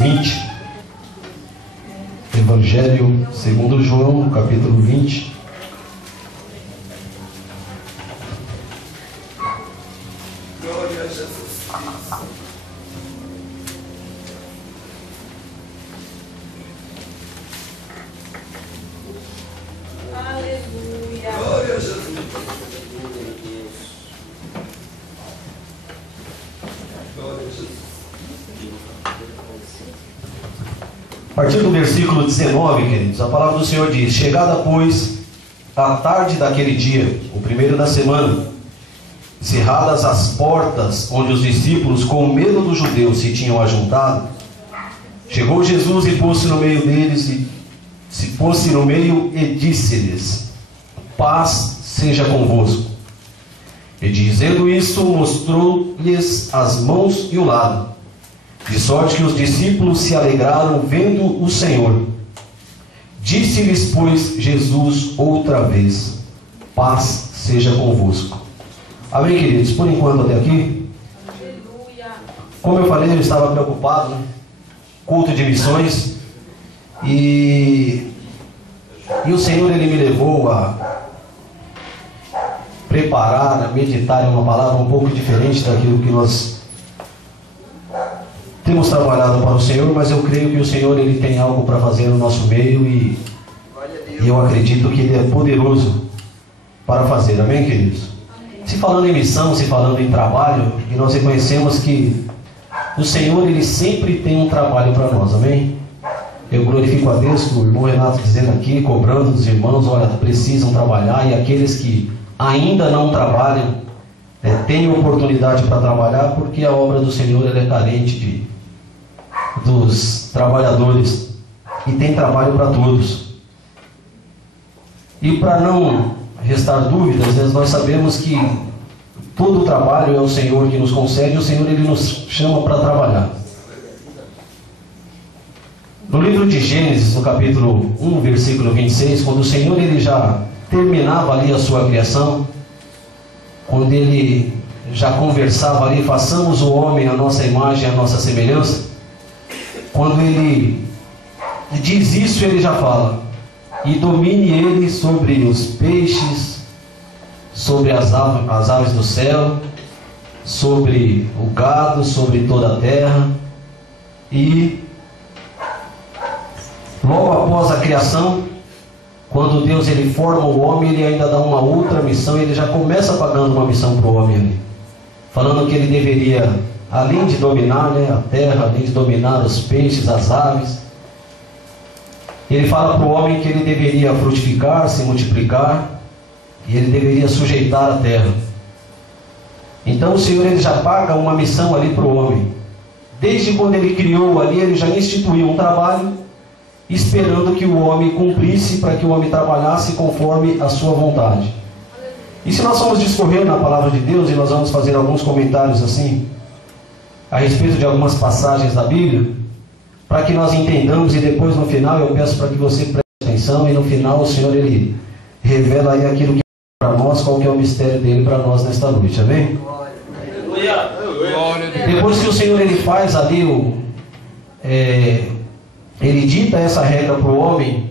20. Evangelho segundo João, capítulo 20. Glória a Jesus. Aleluia. Glória a Jesus. Glória a Jesus. A partir do versículo 19, queridos, a palavra do Senhor diz: chegada, pois, a tarde daquele dia, o primeiro da semana, cerradas as portas onde os discípulos, com medo dos judeus, se tinham ajuntado, chegou Jesus e pôs-se no meio deles, e disse-lhes: paz seja convosco. E dizendo isto, mostrou-lhes as mãos e o lado, de sorte que os discípulos se alegraram vendo o Senhor. Disse-lhes, pois, Jesus outra vez: paz seja convosco. Amém, queridos? Por enquanto até aqui. Aleluia. Como eu falei, eu estava preocupado, né? Culto de missões. E o Senhor, Ele me levou a preparar, a meditar em uma palavra um pouco diferente daquilo que nós temos trabalhado para o Senhor, mas eu creio que o Senhor, Ele tem algo para fazer no nosso meio e eu acredito que Ele é poderoso para fazer. Amém, queridos? Amém. Se falando em missão, se falando em trabalho, e nós reconhecemos que o Senhor, Ele sempre tem um trabalho para nós. Amém? Eu glorifico a Deus por o irmão Renato dizendo aqui, cobrando dos irmãos: olha, precisam trabalhar, e aqueles que ainda não trabalham, têm oportunidade para trabalhar, porque a obra do Senhor, ela é carente dos trabalhadores, e tem trabalho para todos. E para não restar dúvidas, nós sabemos que todo o trabalho é o Senhor que nos concede, e o Senhor, Ele nos chama para trabalhar. No livro de Gênesis, no capítulo 1, versículo 26, quando o Senhor, Ele já terminava ali a sua criação, quando Ele já conversava ali: façamos o homem à nossa imagem, à nossa semelhança. Quando Ele diz isso, Ele já fala: e domine Ele sobre os peixes, sobre as aves do céu, sobre o gado, sobre toda a terra. E logo após a criação, quando Deus, Ele forma o homem, Ele ainda dá uma outra missão. Ele já começa pagando uma missão para o homem ali, falando que ele deveria, além de dominar a terra, além de dominar os peixes, as aves, Ele fala para o homem que ele deveria frutificar, se multiplicar, e ele deveria sujeitar a terra. Então o Senhor, Ele já paga uma missão ali para o homem. Desde quando Ele criou ali, Ele já instituiu um trabalho, esperando que o homem cumprisse, para que o homem trabalhasse conforme a sua vontade. E se nós formos discorrer na palavra de Deus, e nós vamos fazer alguns comentários assim, a respeito de algumas passagens da Bíblia, para que nós entendamos, e depois no final eu peço para que você preste atenção, e no final o Senhor, Ele revela aí aquilo que é para nós, qual que é o mistério dele para nós nesta noite. Amém? Depois que o Senhor, Ele faz ali Ele dita essa regra para o homem,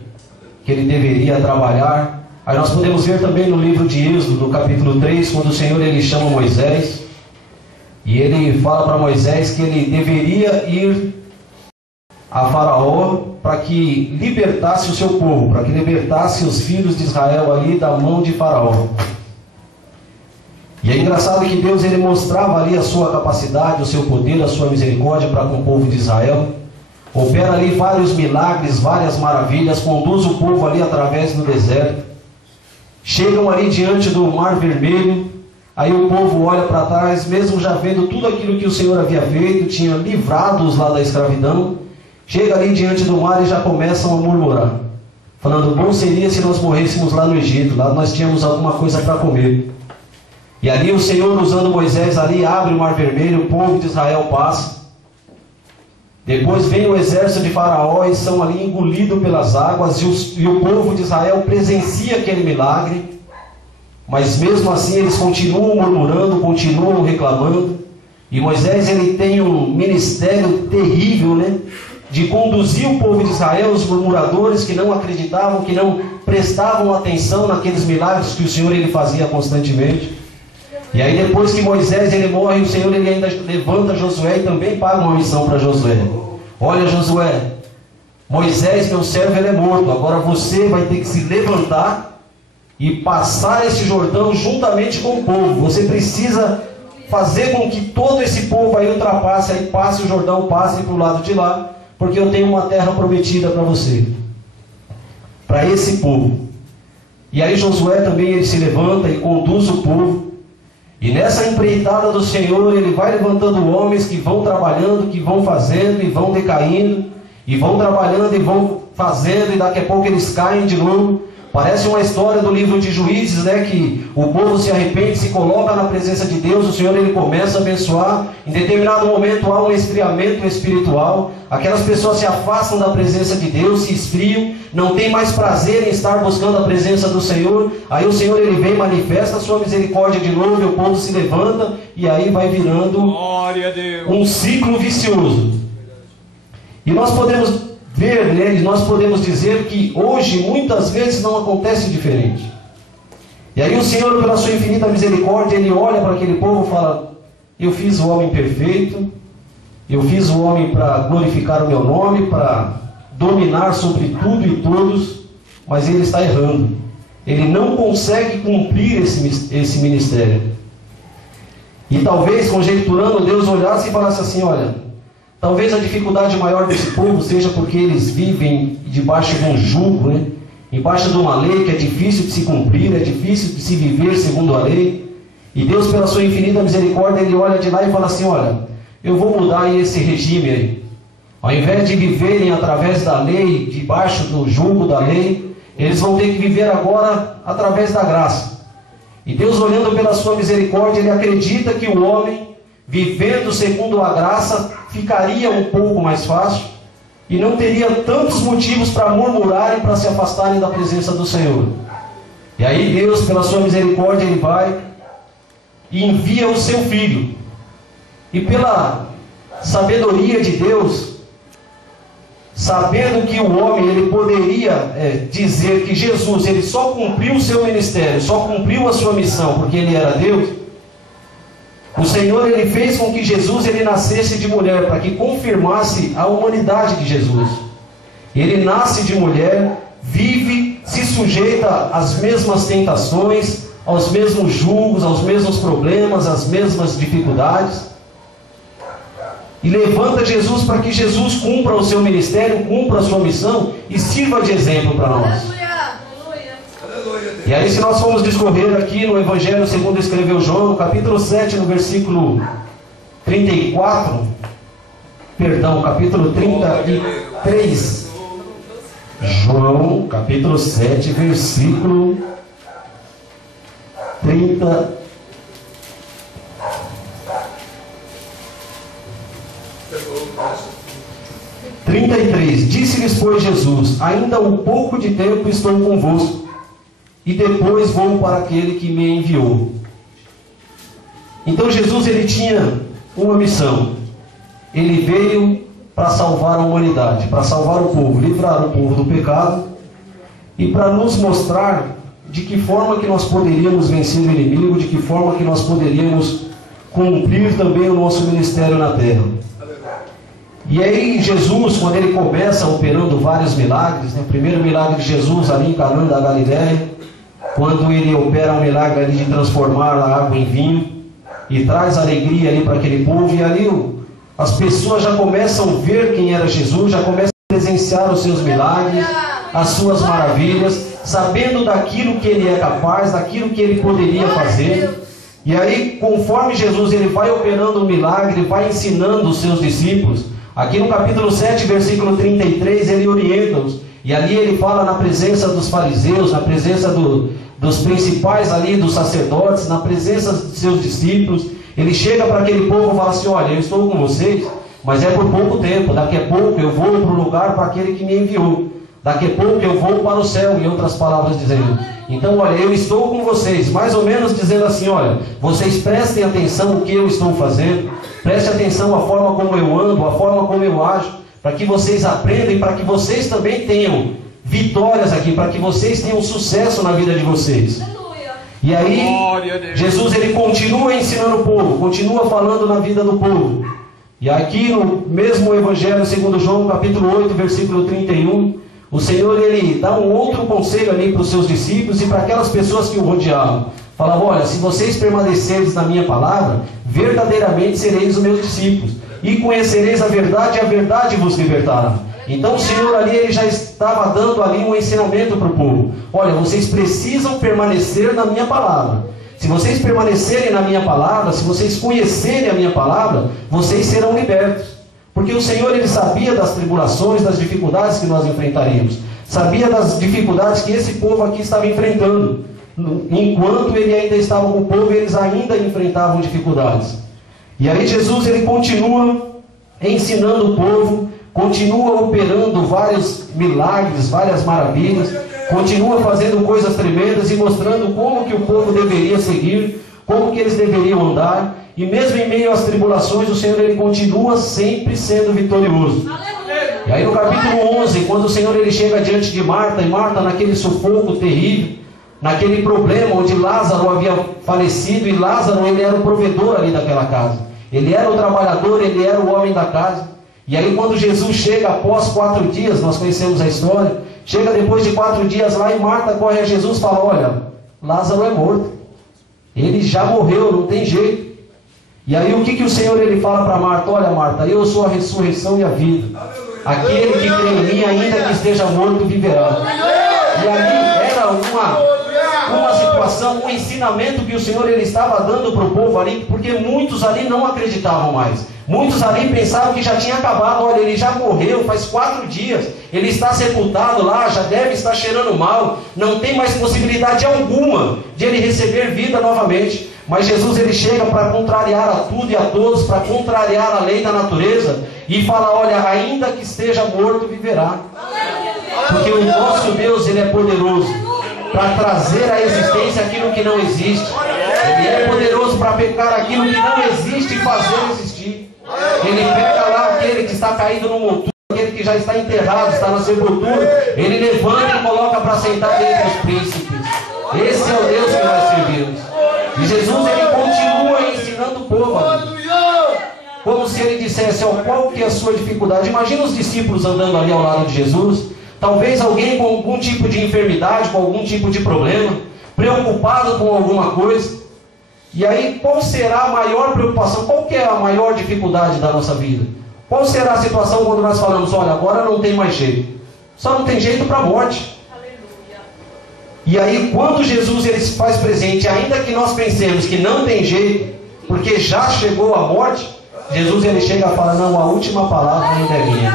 que ele deveria trabalhar. Aí nós podemos ver também no livro de Êxodo, no capítulo 3, quando o Senhor, Ele chama Moisés, e Ele fala para Moisés que ele deveria ir a Faraó para que libertasse o seu povo, para que libertasse os filhos de Israel ali da mão de Faraó. E é engraçado que Deus, Ele mostrava ali a sua capacidade, o seu poder, a sua misericórdia para com o povo de Israel. Opera ali vários milagres, várias maravilhas, conduz o povo ali através do deserto. Chegam ali diante do Mar Vermelho. Aí o povo olha para trás, mesmo já vendo tudo aquilo que o Senhor havia feito, tinha livrado-os lá da escravidão. Chega ali diante do mar e já começam a murmurar, falando: bom seria se nós morrêssemos lá no Egito, lá nós tínhamos alguma coisa para comer. E ali o Senhor, usando Moisés, ali abre o Mar Vermelho, o povo de Israel passa. Depois vem o exército de Faraó e são ali engolidos pelas águas, e o povo de Israel presencia aquele milagre, mas mesmo assim eles continuam murmurando, continuam reclamando. E Moisés, ele tem um ministério terrível, né? de conduzir o povo de Israel, os murmuradores que não acreditavam, que não prestavam atenção naqueles milagres que o Senhor ele fazia constantemente. E aí depois que Moisés ele morre, o Senhor ele ainda levanta Josué e também paga uma missão para Josué. Olha, Josué, Moisés, meu servo, ele é morto. Agora você vai ter que se levantar e passar esse Jordão juntamente com o povo. Você precisa fazer com que todo esse povo aí ultrapasse, aí passe o Jordão, passe para o lado de lá, porque eu tenho uma terra prometida para você, para esse povo. E aí Josué também ele se levanta e conduz o povo. E nessa empreitada do Senhor, ele vai levantando homens que vão trabalhando, que vão fazendo e vão decaindo, e vão trabalhando e vão fazendo, e daqui a pouco eles caem de novo. Parece uma história do livro de Juízes, né? Que o povo se arrepende, se coloca na presença de Deus, o Senhor ele começa a abençoar. Em determinado momento há um esfriamento espiritual. Aquelas pessoas se afastam da presença de Deus, se esfriam, não tem mais prazer em estar buscando a presença do Senhor. Aí o Senhor ele vem, manifesta a sua misericórdia de novo, e o povo se levanta, e aí vai virando um ciclo vicioso. E nós podemos ver, né, nós podemos dizer que hoje muitas vezes não acontece diferente. E aí o Senhor, pela sua infinita misericórdia, ele olha para aquele povo e fala: eu fiz o homem perfeito, eu fiz o homem para glorificar o meu nome, para dominar sobre tudo e todos, mas ele está errando. Ele não consegue cumprir esse ministério. E talvez, conjecturando, Deus olhasse e falasse assim: olha, talvez a dificuldade maior desse povo seja porque eles vivem debaixo de um jugo, né? Embaixo de uma lei que é difícil de se cumprir, é difícil de se viver segundo a lei. E Deus, pela sua infinita misericórdia, ele olha de lá e fala assim: olha, eu vou mudar esse regime aí. Ao invés de viverem através da lei, debaixo do jugo da lei, eles vão ter que viver agora através da graça. E Deus, olhando pela sua misericórdia, ele acredita que o homem, vivendo segundo a graça, ficaria um pouco mais fácil e não teria tantos motivos para murmurarem, para se afastarem da presença do Senhor. E aí Deus, pela sua misericórdia, ele vai e envia o seu Filho. E pela sabedoria de Deus, sabendo que o homem ele poderia dizer que Jesus ele só cumpriu o seu ministério, só cumpriu a sua missão porque ele era Deus, o Senhor ele fez com que Jesus ele nascesse de mulher, para que confirmasse a humanidade de Jesus. Ele nasce de mulher, vive, se sujeita às mesmas tentações, aos mesmos julgos, aos mesmos problemas, às mesmas dificuldades. E levanta Jesus para que Jesus cumpra o seu ministério, cumpra a sua missão e sirva de exemplo para nós. E aí, se nós formos discorrer aqui no Evangelho segundo escreveu João, no capítulo 7, no versículo 34, perdão, capítulo 33, João, capítulo 7, versículo 33, disse-lhes, pois, Jesus: ainda um pouco de tempo estou convosco, e depois vou para aquele que me enviou. Então Jesus ele tinha uma missão. Ele veio para salvar a humanidade, para salvar o povo, livrar o povo do pecado, e para nos mostrar de que forma que nós poderíamos vencer o inimigo, de que forma que nós poderíamos cumprir também o nosso ministério na terra. E aí Jesus, quando ele começa operando vários milagres, né, o primeiro milagre de Jesus ali em Caná da Galileia, quando ele opera um milagre ali de transformar a água em vinho e traz alegria ali para aquele povo, e ali as pessoas já começam a ver quem era Jesus, já começam a presenciar os seus milagres, as suas maravilhas, sabendo daquilo que ele é capaz, daquilo que ele poderia fazer. E aí, conforme Jesus ele vai operando um milagre, vai ensinando os seus discípulos. Aqui no capítulo 7, versículo 33, ele orienta-os. E ali ele fala na presença dos fariseus, na presença dos principais ali, dos sacerdotes, na presença dos seus discípulos. Ele chega para aquele povo e fala assim: olha, eu estou com vocês, mas é por pouco tempo. Daqui a pouco eu vou para o lugar para aquele que me enviou. Daqui a pouco eu vou para o céu, em outras palavras dizendo. Então, olha, eu estou com vocês, mais ou menos dizendo assim: olha, vocês prestem atenção no que eu estou fazendo, prestem atenção à forma como eu ando, à forma como eu ajo, para que vocês aprendam e para que vocês também tenham vitórias aqui, para que vocês tenham sucesso na vida de vocês. Aleluia. E aí, Glória a Deus. Jesus ele continua ensinando o povo, continua falando na vida do povo. E aqui no mesmo Evangelho segundo João, capítulo 8, versículo 31, o Senhor ele dá um outro conselho ali para os seus discípulos e para aquelas pessoas que o rodeavam. Falava, olha, se vocês permanecerem na minha palavra, verdadeiramente sereis os meus discípulos. E conhecereis a verdade vos libertará. Então o Senhor ali ele já estava dando ali um ensinamento para o povo. Olha, vocês precisam permanecer na minha palavra. Se vocês permanecerem na minha palavra, se vocês conhecerem a minha palavra, vocês serão libertos. Porque o Senhor ele sabia das tribulações, das dificuldades que nós enfrentaríamos. Sabia das dificuldades que esse povo aqui estava enfrentando. Enquanto ele ainda estava com o povo, eles ainda enfrentavam dificuldades. E aí Jesus ele continua ensinando o povo, continua operando vários milagres, várias maravilhas, continua fazendo coisas tremendas e mostrando como que o povo deveria seguir, como que eles deveriam andar. E mesmo em meio às tribulações, o Senhor ele continua sempre sendo vitorioso. Aleluia. E aí no capítulo 11, quando o Senhor ele chega diante de Marta, e Marta naquele sufoco terrível, naquele problema onde Lázaro havia falecido, e Lázaro ele era o provedor ali daquela casa. Ele era o trabalhador, ele era o homem da casa. E aí quando Jesus chega após 4 dias, nós conhecemos a história, chega depois de 4 dias lá e Marta corre a Jesus e fala, olha, Lázaro é morto. Ele já morreu, não tem jeito. E aí o que o Senhor ele fala para Marta? Olha Marta, eu sou a ressurreição e a vida. Aquele que crê em mim, ainda que esteja morto, viverá. E ali era uma situação, um ensinamento que o Senhor ele estava dando para o povo ali, porque muitos ali não acreditavam mais. Muitos ali pensavam que já tinha acabado. Olha, ele já morreu faz 4 dias, ele está sepultado lá, já deve estar cheirando mal, não tem mais possibilidade alguma de ele receber vida novamente. Mas Jesus ele chega para contrariar a tudo e a todos, para contrariar a lei da natureza, e fala, olha, ainda que esteja morto, viverá. Porque o nosso Deus ele é poderoso para trazer à existência aquilo que não existe. Ele é poderoso para pegar aquilo que não existe e fazer existir. Ele pega lá aquele que está caído no monturo, aquele que já está enterrado, está na sepultura, ele levanta e coloca para sentar entre os príncipes. Esse é o Deus que nós servimos. E Jesus ele continua ensinando o povo, como se ele dissesse, ó, qual que é a sua dificuldade? Imagina os discípulos andando ali ao lado de Jesus, talvez alguém com algum tipo de enfermidade, com algum tipo de problema, preocupado com alguma coisa. E aí, qual será a maior preocupação? Qual que é a maior dificuldade da nossa vida? Qual será a situação quando nós falamos, olha, agora não tem mais jeito? Só não tem jeito para a morte. Aleluia. E aí, quando Jesus ele se faz presente, ainda que nós pensemos que não tem jeito, porque já chegou a morte, Jesus ele chega a falar, não, a última palavra ainda é minha.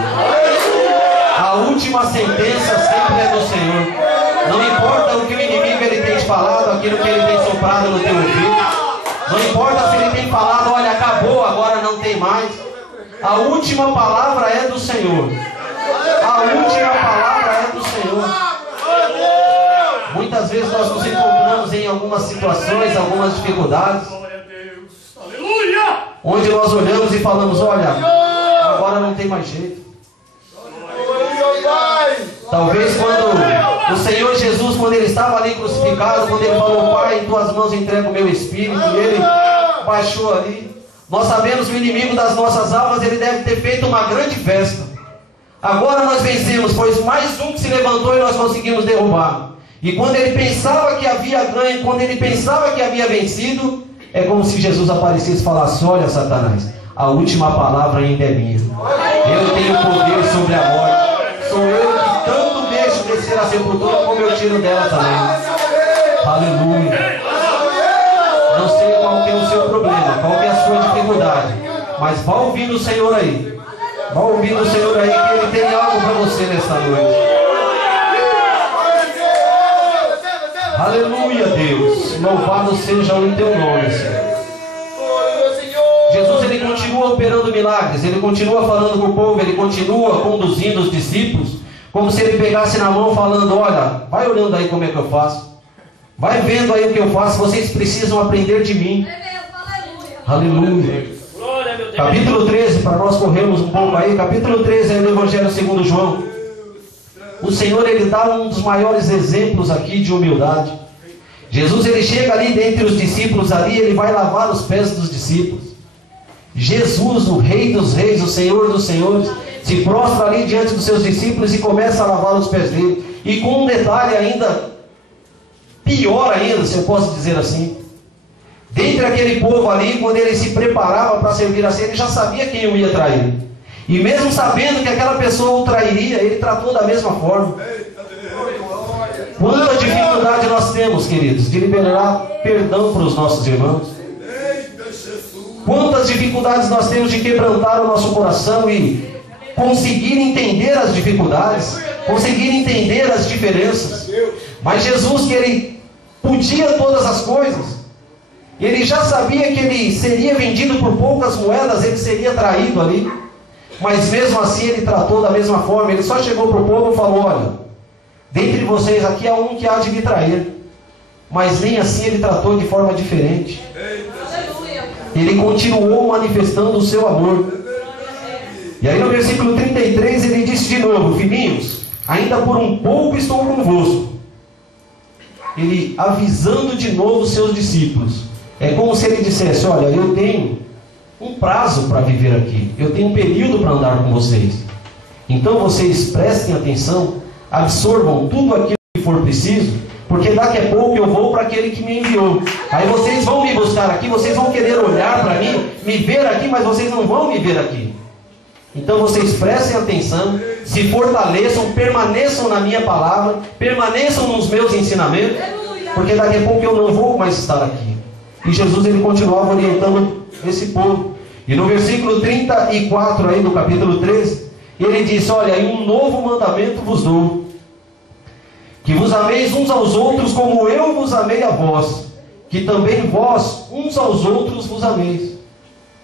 A última sentença sempre é do Senhor. Não importa o que o inimigo ele tem te falado, aquilo que ele tem soprado no teu ouvido. Não importa se ele tem falado, olha, acabou, agora não tem mais. A última palavra é do Senhor. A última palavra é do Senhor. Muitas vezes nós nos encontramos em algumas situações, algumas dificuldades, onde nós olhamos e falamos, olha, agora não tem mais jeito. Talvez quando o Senhor Jesus, quando ele estava ali crucificado, quando ele falou, Pai, em tuas mãos entrego o meu espírito, e ele baixou ali. Nós sabemos que o inimigo das nossas almas, ele deve ter feito uma grande festa. Agora nós vencemos, pois mais um que se levantou e nós conseguimos derrubar. E quando ele pensava que havia ganho, quando ele pensava que havia vencido, é como se Jesus aparecesse e falasse, olha Satanás, a última palavra ainda é minha. Eu tenho poder sobre a morte. Sou eu que tanto deixo descer a sepultura como eu tiro dela também. Aleluia. Não sei qual que é o seu problema, qual que é a sua dificuldade, mas vá ouvindo o Senhor aí. Vá ouvindo o Senhor aí, que Ele tem algo para você nesta noite. Aleluia, Deus. Louvado seja o teu nome, Senhor. Jesus ele continua operando milagres, ele continua falando com o povo, ele continua conduzindo os discípulos, como se ele pegasse na mão falando, olha, vai olhando aí como é que eu faço, vai vendo aí o que eu faço, vocês precisam aprender de mim. Aleluia. meu Deus. Capítulo 13, para nós corrermos um pouco aí. Capítulo 13 é do Evangelho segundo João. O Senhor, ele dá um dos maiores exemplos aqui de humildade. Jesus, ele chega ali dentre os discípulos ali, ele vai lavar os pés dos discípulos. Jesus, o Rei dos Reis, o Senhor dos Senhores, se prostra ali diante dos seus discípulos e começa a lavar os pés dele. E com um detalhe ainda, pior ainda, se eu posso dizer assim. Dentre aquele povo ali, quando ele se preparava para servir a ceia, ele já sabia quem o ia trair. E mesmo sabendo que aquela pessoa o trairia, ele tratou da mesma forma. Quanta dificuldade nós temos, queridos, de liberar perdão para os nossos irmãos. Quantas dificuldades nós temos de quebrantar o nosso coração e conseguir entender as dificuldades, conseguir entender as diferenças. Mas Jesus, que ele podia todas as coisas, ele já sabia que ele seria vendido por poucas moedas, ele seria traído ali. Mas mesmo assim ele tratou da mesma forma. Ele só chegou para o povo e falou: olha, dentre vocês aqui há um que há de me trair. Mas nem assim ele tratou de forma diferente. Ele continuou manifestando o seu amor. E aí no versículo 33 ele disse de novo: filhinhos, ainda por um pouco estou convosco. Ele avisando de novo os seus discípulos. É como se ele dissesse: olha, eu tenho um prazo para viver aqui. Eu tenho um período para andar com vocês. Então vocês prestem atenção, absorvam tudo aquilo que for preciso, porque daqui a pouco eu vou para aquele que me enviou. Aí vocês vão me buscar aqui, vocês vão querer olhar para mim, me ver aqui, mas vocês não vão me ver aqui. Então vocês prestem atenção, se fortaleçam, permaneçam na minha palavra, permaneçam nos meus ensinamentos, porque daqui a pouco eu não vou mais estar aqui. E Jesus, ele continuava orientando esse povo. E no versículo 34 aí do capítulo 13, ele diz: olha, e um novo mandamento vos dou, que vos ameis uns aos outros como eu vos amei a vós, que também vós uns aos outros vos ameis.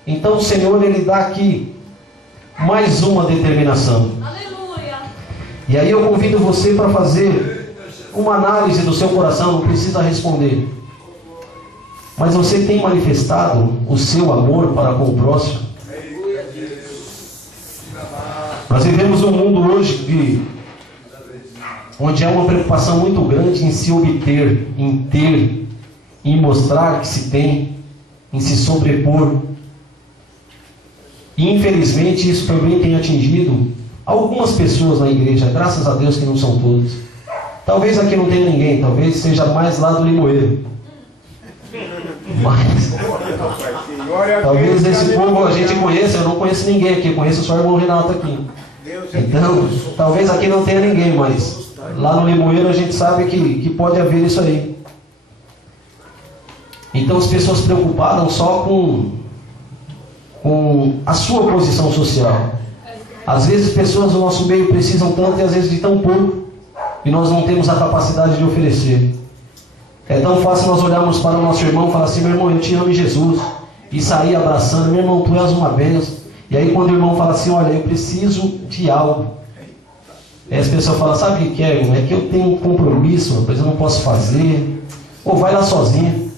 Então o Senhor, ele dá aqui mais uma determinação. Aleluia. E aí eu convido você para fazer uma análise do seu coração, não precisa responder. Mas você tem manifestado o seu amor para com o próximo? Nós vivemos um mundo hoje onde há uma preocupação muito grande em se obter, em ter, em mostrar que se tem, em se sobrepor. E infelizmente isso também tem atingido algumas pessoas na igreja, graças a Deus que não são todos. Talvez aqui não tenha ninguém, talvez seja mais lá do Limoeiro. Mas talvez esse povo a gente conheça, eu não conheço ninguém aqui, conheço só o irmão Renato aqui. Então, talvez aqui não tenha ninguém, mas lá no Limoeiro a gente sabe que pode haver isso aí. Então as pessoas preocupadas só com a sua posição social. Às vezes pessoas do nosso meio precisam tanto e às vezes de tão pouco, e nós não temos a capacidade de oferecer. É tão fácil nós olharmos para o nosso irmão e falar assim: meu irmão, eu te amo em Jesus, e sair abraçando: meu irmão, tu és uma bênção. E aí quando o irmão fala assim: olha, eu preciso de algo, aí as pessoas falam: sabe o que é, irmão? É que eu tenho um compromisso, uma coisa eu não posso fazer, ou vai lá sozinho.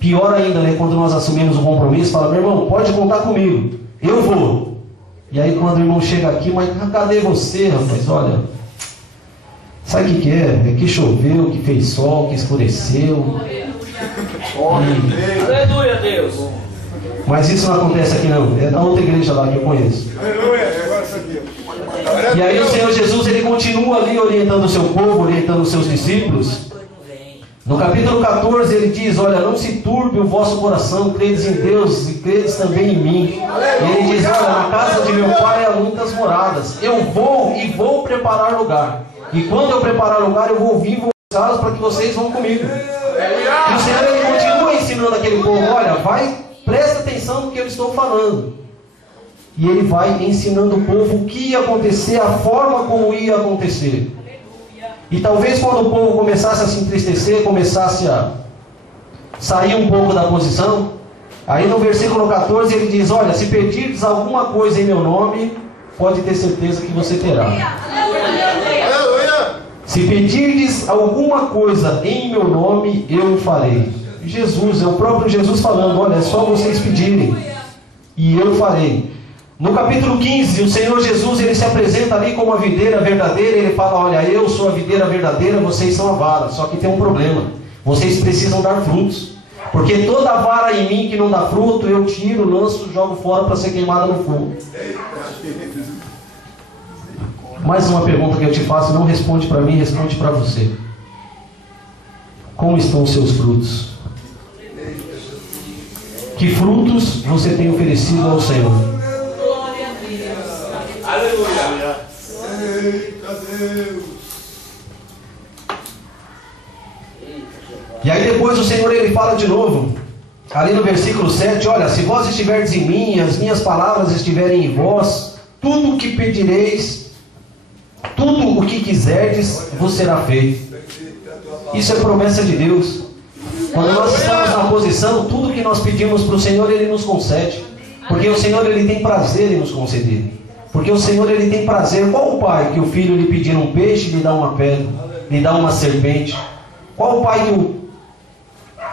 Pior ainda, né, quando nós assumimos o compromisso, fala: meu irmão, pode contar comigo, eu vou. E aí quando o irmão chega aqui: mas cadê você, rapaz? Olha, sabe o que é? É que choveu, que fez sol, que escureceu. Aleluia, Deus. Mas isso não acontece aqui não, é da outra igreja lá que eu conheço. E aí o Senhor Jesus, ele continua ali orientando o seu povo, orientando os seus discípulos. No capítulo 14 ele diz: olha, não se turbe o vosso coração, credes em Deus e credes também em mim. E ele diz: olha, na casa de meu pai há muitas moradas, eu vou e vou preparar lugar. E quando eu preparar lugar, eu vou vir buscá-los para que vocês vão comigo. E o Senhor, ele continua ensinando aquele povo: olha, presta atenção no que eu estou falando. E ele vai ensinando o povo o que ia acontecer, a forma como ia acontecer. E talvez quando o povo começasse a se entristecer, começasse a sair um pouco da posição, aí no versículo 14 ele diz: olha, se pedirdes alguma coisa em meu nome, pode ter certeza que você terá. Se pedirdes alguma coisa em meu nome, eu o farei. Jesus, é o próprio Jesus falando: olha, é só vocês pedirem. e eu farei. No capítulo 15, o Senhor Jesus, ele se apresenta ali como a videira verdadeira. Ele fala: olha, eu sou a videira verdadeira, vocês são a vara. Só que tem um problema: vocês precisam dar frutos, porque toda vara em mim que não dá fruto, eu tiro, lanço, jogo fora para ser queimada no fogo. Mais uma pergunta que eu te faço: não responde para mim, responde para você. Como estão os seus frutos? Que frutos você tem oferecido ao Senhor? Glória a Deus. Aleluia. Eita Deus. E aí depois o Senhor, ele fala de novo, ali no versículo 7, olha, se vós estiverdes em mim, as minhas palavras estiverem em vós, tudo o que pedireis, tudo o que quiserdes, vos será feito. Isso é promessa de Deus. Quando nós estamos na posição, tudo que nós pedimos para o Senhor, Ele nos concede. Porque o Senhor, Ele tem prazer em nos conceder. Porque o Senhor, Ele tem prazer. Qual o pai que o filho lhe pedir um peixe, lhe dá uma pedra, lhe dá uma serpente? Qual o pai que o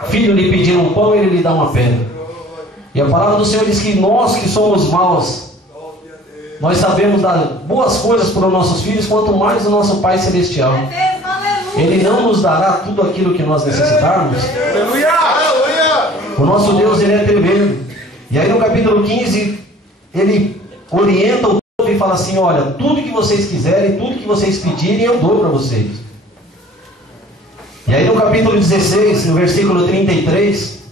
filho lhe pedir um pão, ele lhe dá uma pedra? E a palavra do Senhor diz que nós que somos maus, nós sabemos dar boas coisas para os nossos filhos, quanto mais o nosso Pai Celestial. Ele não nos dará tudo aquilo que nós necessitarmos. Aleluia. Aleluia. O nosso Deus, Ele é tremendo. E aí no capítulo 15, Ele orienta o povo e fala assim: olha, tudo que vocês quiserem, tudo que vocês pedirem, eu dou para vocês. E aí no capítulo 16, no versículo 33,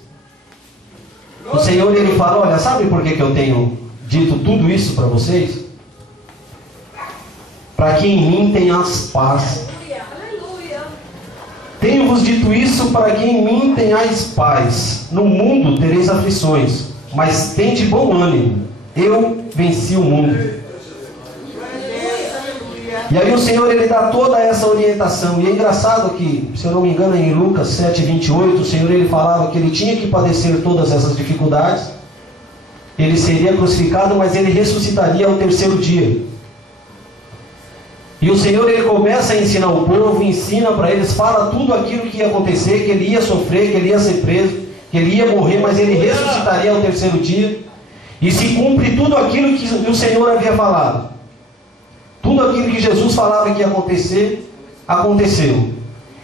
o Senhor, Ele fala: olha, sabe por que eu tenho dito tudo isso para vocês? Para que em mim tenhas paz. Tenho-vos dito isso para que em mim tenhais paz. No mundo tereis aflições, mas tende bom ânimo. Eu venci o mundo. E aí o Senhor, Ele dá toda essa orientação. E é engraçado que, se eu não me engano, em Lucas 7:28, o Senhor, Ele falava que Ele tinha que padecer todas essas dificuldades. Ele seria crucificado, mas Ele ressuscitaria ao terceiro dia. E o Senhor, Ele começa a ensinar o povo, ensina para eles, fala tudo aquilo que ia acontecer, que ele ia sofrer, que ele ia ser preso, que ele ia morrer, mas ele ressuscitaria ao terceiro dia. E se cumpre tudo aquilo que o Senhor havia falado. Tudo aquilo que Jesus falava que ia acontecer, aconteceu.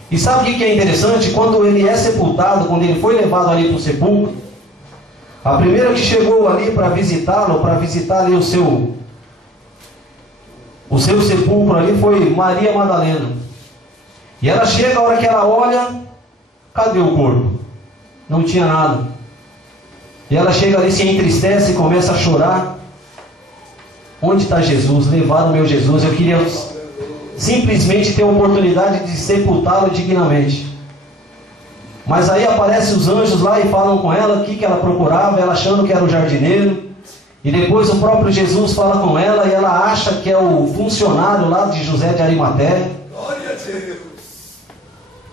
E sabe o que é interessante? Quando ele é sepultado, quando ele foi levado ali para o sepulcro, a primeira que chegou ali para visitá-lo, para visitar ali o seu sepulcro ali, foi Maria Madalena. E ela chega, a hora que ela olha, cadê o corpo? Não tinha nada. E ela chega ali, se entristece e começa a chorar. Onde está Jesus? Levaram meu Jesus. Eu queria simplesmente ter a oportunidade de sepultá-lo dignamente. Mas aí aparecem os anjos lá e falam com ela o que ela procurava, ela achando que era o jardineiro. E depois o próprio Jesus fala com ela e ela acha que é o funcionário lá de José de Arimateia. Glória a Deus.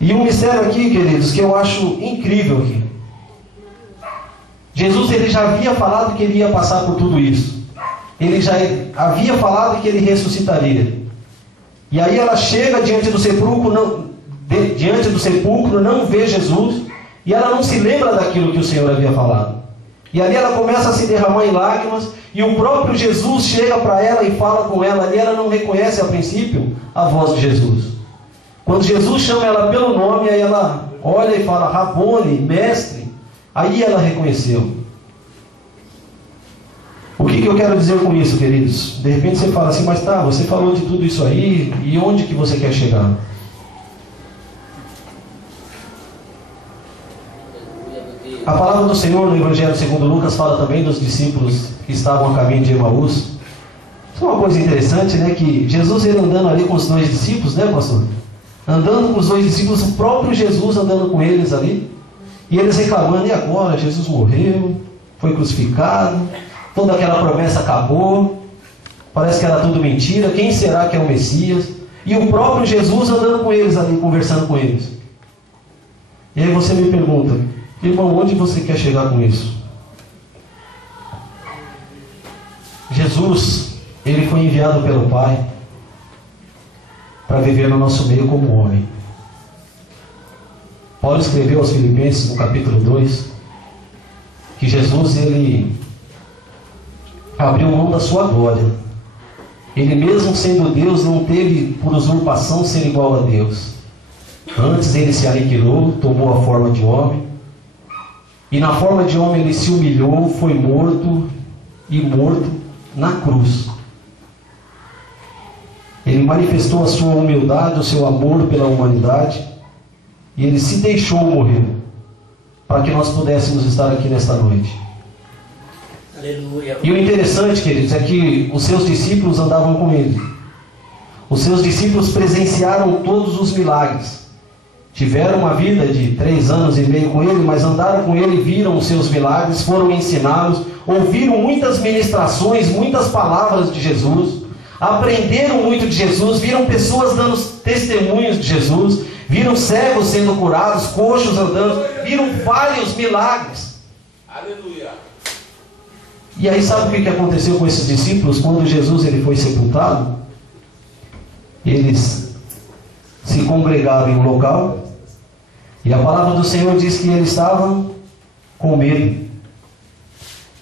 E um mistério aqui, queridos, que eu acho incrível aqui. Jesus, ele já havia falado que ele ia passar por tudo isso. Ele já havia falado que ele ressuscitaria. E aí ela chega diante do sepulcro, não vê Jesus, e ela não se lembra daquilo que o Senhor havia falado. E ali ela começa a se derramar em lágrimas, e o próprio Jesus chega para ela e fala com ela, e ela não reconhece a princípio a voz de Jesus. Quando Jesus chama ela pelo nome, aí ela olha e fala, Rabone, mestre, aí ela reconheceu. O que eu quero dizer com isso, queridos? De repente você fala assim, mas tá, você falou de tudo isso aí, e onde que você quer chegar? A palavra do Senhor no Evangelho segundo Lucas fala também dos discípulos que estavam a caminho de Emaús. Isso é uma coisa interessante, né? Que Jesus, ele andando ali com os dois discípulos, né, pastor? Andando com os dois discípulos, o próprio Jesus andando com eles ali. E eles reclamando, e agora? Jesus morreu, foi crucificado, toda aquela promessa acabou, parece que era tudo mentira, quem será que é o Messias? E o próprio Jesus andando com eles ali, conversando com eles. E aí você me pergunta, irmão, onde você quer chegar com isso? Jesus, ele foi enviado pelo Pai para viver no nosso meio como homem. Paulo escreveu aos Filipenses no capítulo 2 que Jesus, ele abriu mão da sua glória. Ele mesmo sendo Deus não teve por usurpação ser igual a Deus. Antes ele se aniquilou, tomou a forma de homem. E na forma de homem ele se humilhou, foi morto e morto na cruz. Ele manifestou a sua humildade, o seu amor pela humanidade. E ele se deixou morrer para que nós pudéssemos estar aqui nesta noite. Aleluia. E o interessante, queridos, é que os seus discípulos andavam com ele. Os seus discípulos presenciaram todos os milagres. Tiveram uma vida de 3 anos e meio com ele, mas andaram com ele, viram os seus milagres, foram ensinados, ouviram muitas ministrações, muitas palavras de Jesus, aprenderam muito de Jesus, viram pessoas dando testemunhos de Jesus, viram cegos sendo curados, coxos andando, viram vários milagres. Aleluia. E aí sabe o que aconteceu com esses discípulos? Quando Jesus ele foi sepultado, eles se congregaram em um local, e a palavra do Senhor diz que eles estavam com medo.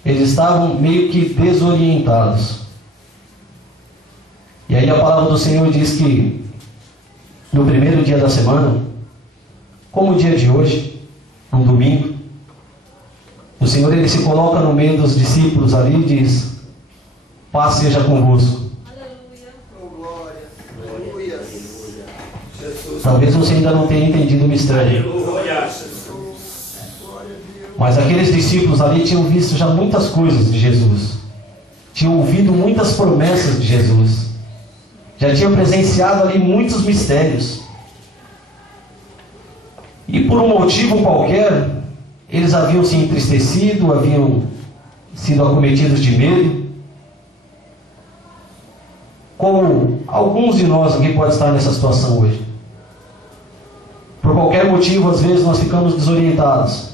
Eles estavam meio que desorientados. E aí a palavra do Senhor diz que no primeiro dia da semana, como o dia de hoje, um domingo, o Senhor ele se coloca no meio dos discípulos ali e diz: paz seja convosco. Talvez você ainda não tenha entendido o mistério. Mas aqueles discípulos ali tinham visto já muitas coisas de Jesus. Tinham ouvido muitas promessas de Jesus. Já tinham presenciado ali muitos mistérios. E por um motivo qualquer, eles haviam se entristecido, haviam sido acometidos de medo. Como alguns de nós aqui podem estar nessa situação hoje. Por qualquer motivo, às vezes, nós ficamos desorientados.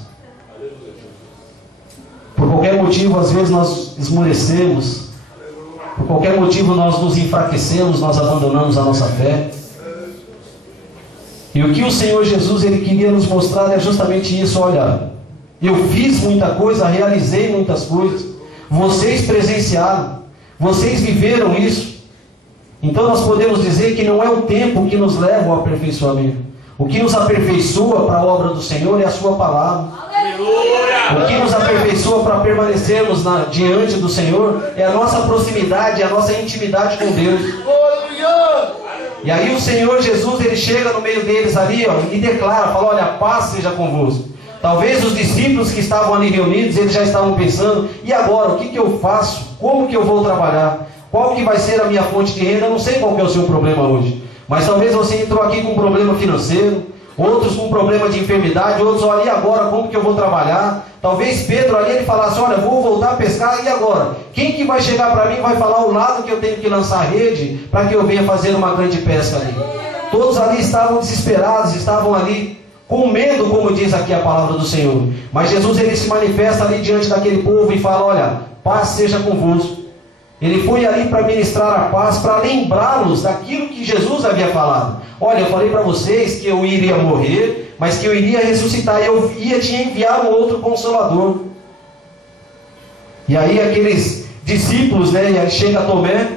Por qualquer motivo, às vezes, nós esmorecemos. Por qualquer motivo, nós nos enfraquecemos, nós abandonamos a nossa fé. E o que o Senhor Jesus ele queria nos mostrar é justamente isso. Olha, eu fiz muita coisa, realizei muitas coisas. Vocês presenciaram, vocês viveram isso. Então nós podemos dizer que não é o tempo que nos leva ao aperfeiçoamento. O que nos aperfeiçoa para a obra do Senhor é a sua palavra. Aleluia. O que nos aperfeiçoa para permanecermos diante do Senhor é a nossa proximidade, a nossa intimidade com Deus. Aleluia. E aí o Senhor Jesus, ele chega no meio deles ali, e declara, fala: olha, a paz seja convosco. Talvez os discípulos que estavam ali reunidos, eles já estavam pensando: e agora, o que eu faço? Como que eu vou trabalhar? Qual que vai ser a minha fonte de renda? Eu não sei qual que é o seu problema hoje. Mas talvez você entrou aqui com um problema financeiro, outros com um problema de enfermidade, outros: olha, e agora, como que eu vou trabalhar? Talvez Pedro ali, ele falasse: olha, vou voltar a pescar, e agora? Quem que vai chegar para mim e vai falar o lado que eu tenho que lançar a rede para que eu venha fazer uma grande pesca ali? Todos ali estavam desesperados, estavam ali com medo, como diz aqui a palavra do Senhor. Mas Jesus ele se manifesta ali diante daquele povo e fala: olha, paz seja convosco. Ele foi ali para ministrar a paz, para lembrá-los daquilo que Jesus havia falado. Olha, eu falei para vocês que eu iria morrer, mas que eu iria ressuscitar, e eu ia te enviar um outro Consolador. E aí aqueles discípulos, né, e aí chega Tomé,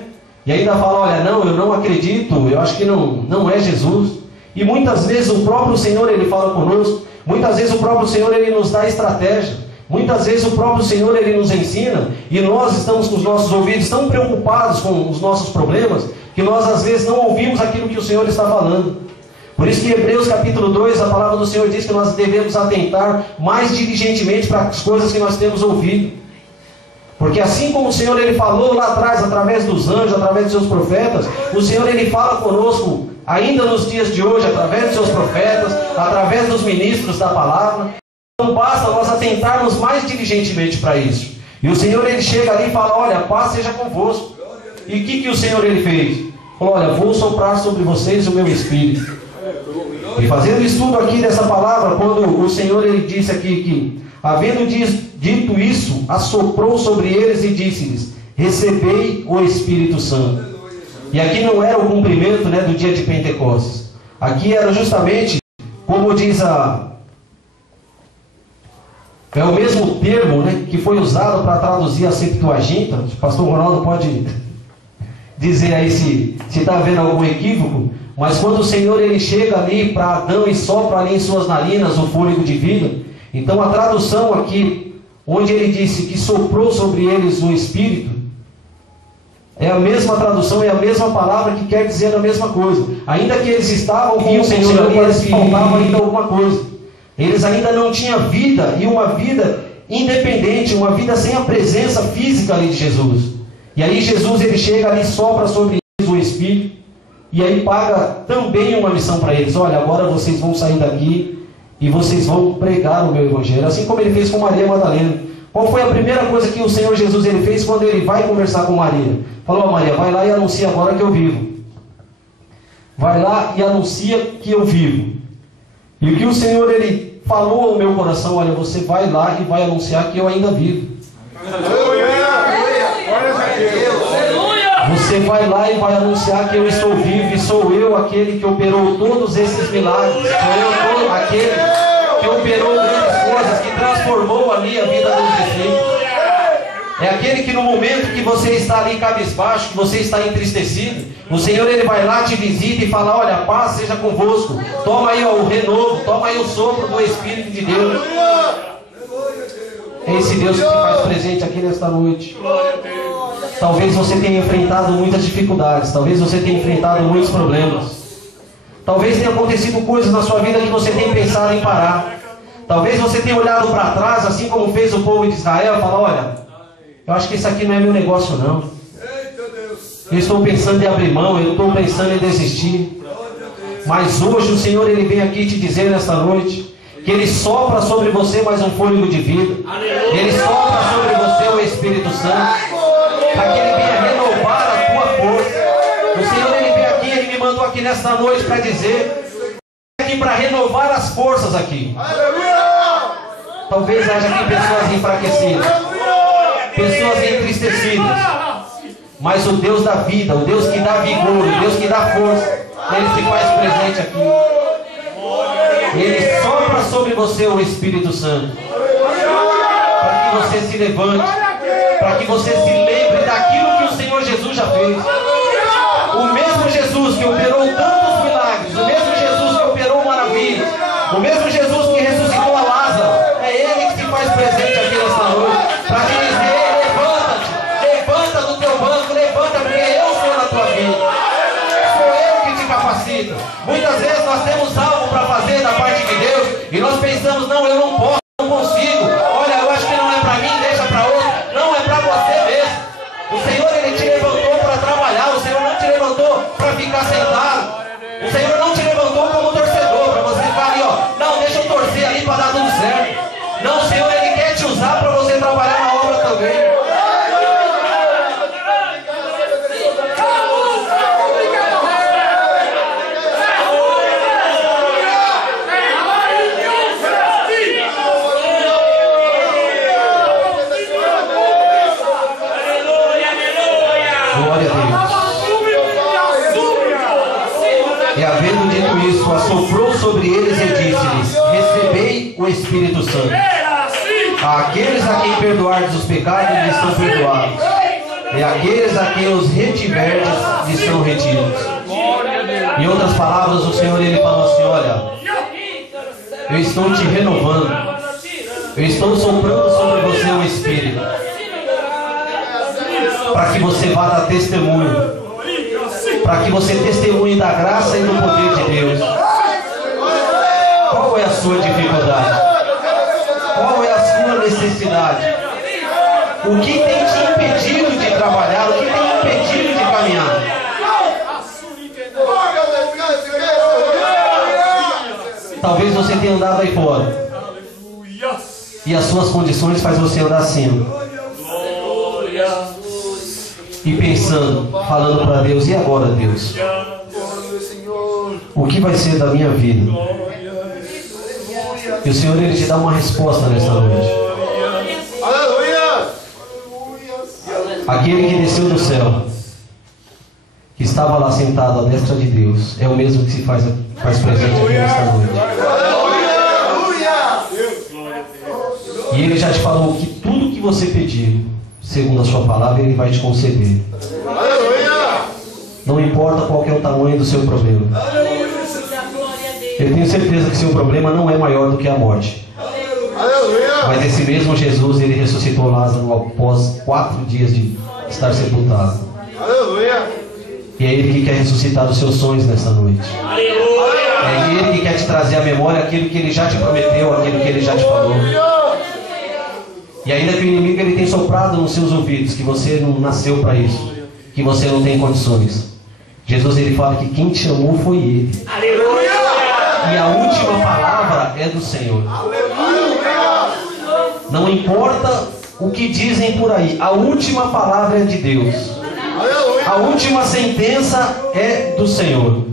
e ainda fala: olha, não, eu não acredito, eu acho que não é Jesus. E muitas vezes o próprio Senhor, ele fala conosco, muitas vezes o próprio Senhor, ele nos dá estratégia. Muitas vezes o próprio Senhor ele nos ensina, e nós estamos com os nossos ouvidos tão preocupados com os nossos problemas, que nós às vezes não ouvimos aquilo que o Senhor está falando. Por isso que em Hebreus capítulo 2, a palavra do Senhor diz que nós devemos atentar mais diligentemente para as coisas que nós temos ouvido. Porque assim como o Senhor ele falou lá atrás, através dos anjos, através dos seus profetas, o Senhor ele fala conosco ainda nos dias de hoje, através dos seus profetas, através dos ministros da palavra. Não basta nós atentarmos mais diligentemente para isso. E o Senhor ele chega ali e fala: olha, paz seja convosco. E o que o Senhor ele fez? Falou: olha, vou soprar sobre vocês o meu Espírito. E fazendo estudo aqui dessa palavra, quando o Senhor ele disse aqui que, havendo dito isso, assoprou sobre eles e disse-lhes: recebei o Espírito Santo. E aqui não era o cumprimento, né, do dia de Pentecostes. Aqui era justamente, como diz É o mesmo termo, né, que foi usado para traduzir a Septuaginta. O pastor Ronaldo pode dizer aí se está havendo algum equívoco. Mas quando o Senhor ele chega ali para Adão e sopra ali em suas narinas o fôlego de vida, então a tradução aqui, onde ele disse que soprou sobre eles o Espírito, é a mesma tradução, é a mesma palavra que quer dizer a mesma coisa. Ainda que eles estavam com o Senhor ali, eles faltava ainda alguma coisa. Eles ainda não tinham vida, e uma vida independente, uma vida sem a presença física ali de Jesus. E aí Jesus ele chega ali, sopra sobre eles o Espírito, e aí paga também uma missão para eles. Olha, agora vocês vão sair daqui e vocês vão pregar o meu Evangelho. Assim como ele fez com Maria Madalena. Qual foi a primeira coisa que o Senhor Jesus ele fez quando ele vai conversar com Maria? Falou: ó, Maria, vai lá e anuncia agora que eu vivo. Vai lá e anuncia que eu vivo. E o que o Senhor ele falou ao meu coração: olha, você vai lá e vai anunciar que eu ainda vivo. Você vai lá e vai anunciar que eu estou vivo e sou eu aquele que operou todos esses milagres. Sou eu aquele que operou grandes coisas, que transformou ali a vida dos discípulos. É aquele que no momento que você está ali cabisbaixo, que você está entristecido, o Senhor ele vai lá, te visita e fala: olha, a paz seja convosco. Toma aí ó, o renovo, toma aí o sopro do Espírito de Deus. É esse Deus que se faz presente aqui nesta noite. Talvez você tenha enfrentado muitas dificuldades, talvez você tenha enfrentado muitos problemas. Talvez tenha acontecido coisas na sua vida que você tenha pensado em parar. Talvez você tenha olhado para trás, assim como fez o povo de Israel, e falado: olha, eu acho que isso aqui não é meu negócio não. Eu estou pensando em abrir mão, eu estou pensando em desistir. Mas hoje o Senhor ele vem aqui te dizer nesta noite que Ele sopra sobre você mais um fôlego de vida. Ele sopra sobre você o Espírito Santo, para que Ele venha renovar a tua força. O Senhor ele vem aqui, Ele me mandou aqui nesta noite para dizer, aqui para renovar as forças aqui. Talvez haja aqui pessoas enfraquecidas, pessoas entristecidas, mas o Deus da vida, o Deus que dá vigor, o Deus que dá força, Ele se faz presente aqui. Ele sopra sobre você o Espírito Santo, para que você se levante, para que você se lembre daquilo que o Senhor Jesus já fez. O mesmo Jesus que operou tantos milagres, o mesmo Jesus que operou maravilhas, o mesmo Jesus que ressuscitou a Lázaro, é Ele que se faz presente aqui nesta noite, para te dizer: levanta-te, levanta do teu banco, levanta, porque eu sou na tua vida, sou eu que te capacito. Muitas vezes nós temos algo para fazer da parte de Deus, e nós pensamos: não, eu não posso, não consigo, olha, eu acho que não é para mim, deixa para outro. Não, é para você mesmo. O Senhor ele te levantou para trabalhar, o Senhor não te levantou para ficar sentado, o Senhor não te levantou como torcedor, para você ficar ali, ó, não, deixa eu torcer ali para dar tudo certo. Não, o Senhor ele quer te usar para você trabalhar na obra também. Glória a Deus. E havendo dito isso, assoprou sobre eles e disse-lhes: recebei o Espírito Santo. Àqueles a quem perdoardes os pecados, lhes são perdoados, e àqueles a quem os retiverdes, lhes são retidos. Em outras palavras, o Senhor ele falou assim: olha, eu estou te renovando, eu estou soprando sobre você o Espírito, para que você vá dar testemunho, para que você testemunhe da graça e do poder de Deus. Qual é a sua dificuldade? Qual é a sua necessidade? O que tem te impedido de trabalhar? O que tem impedido de caminhar? Talvez você tenha andado aí fora e as suas condições fazem você andar assim, e pensando, falando para Deus: e agora, Deus? O que vai ser da minha vida? E o Senhor ele te dá uma resposta nesta noite. Aquele que desceu do céu, que estava lá sentado à destra de Deus, é o mesmo que se faz presente aqui nesta noite. E Ele já te falou que tudo que você pedir, segundo a sua palavra, Ele vai te conceder. Aleluia. Não importa qual que é o tamanho do seu problema. Eu tenho certeza que seu problema não é maior do que a morte. Aleluia. Mas esse mesmo Jesus, Ele ressuscitou Lázaro após 4 dias de estar sepultado. Aleluia. E é Ele que quer ressuscitar os seus sonhos nessa noite. É Ele que quer te trazer à memória aquilo que Ele já te prometeu, aquilo que Ele já te falou. E ainda que o inimigo ele tem soprado nos seus ouvidos que você não nasceu para isso, que você não tem condições. Jesus ele fala que quem te chamou foi Ele. E a última palavra é do Senhor. Não importa o que dizem por aí, a última palavra é de Deus. A última sentença é do Senhor.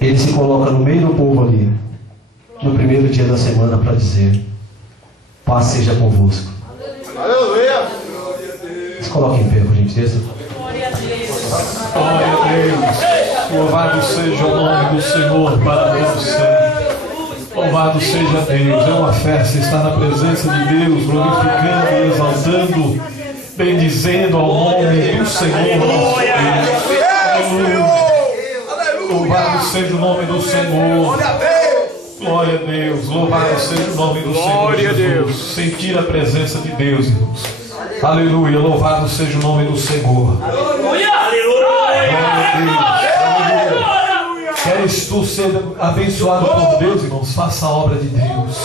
Ele se coloca no meio do povo ali, no primeiro dia da semana, para dizer: paz seja convosco. Aleluia. Se coloque em pé, por gentileza. Glória a Deus. Louvado seja o nome do Senhor para Deus sempre. Louvado seja Deus. É uma festa estar na presença de Deus, glorificando e exaltando, bendizendo ao nome do Senhor nosso Deus. Louvado seja o nome do Senhor. Glória a Deus. Louvado seja o nome do Senhor Jesus. Sentir a presença de Deus, irmãos. Aleluia. Louvado seja o nome do Senhor. Glória a Deus. Queres tu ser abençoado por Deus, irmãos? Faça a obra de Deus.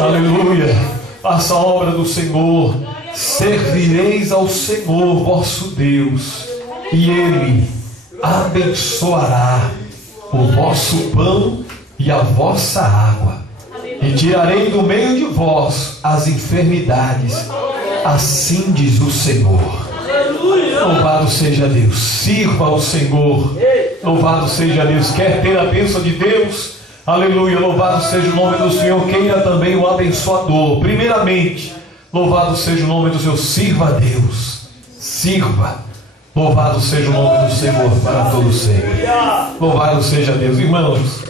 Aleluia. Faça a obra do Senhor. Servireis ao Senhor vosso Deus, e Ele abençoará o vosso pão e a vossa água, e tirarei do meio de vós as enfermidades, assim diz o Senhor. Louvado seja Deus. Sirva ao Senhor. Louvado seja Deus. Quer ter a bênção de Deus? Aleluia. Louvado seja o nome do Senhor. Queira também o abençoador. Primeiramente, louvado seja o nome do Senhor. Sirva a Deus. Sirva. Louvado seja o nome do Senhor para todos sempre. Louvado seja Deus. Irmãos,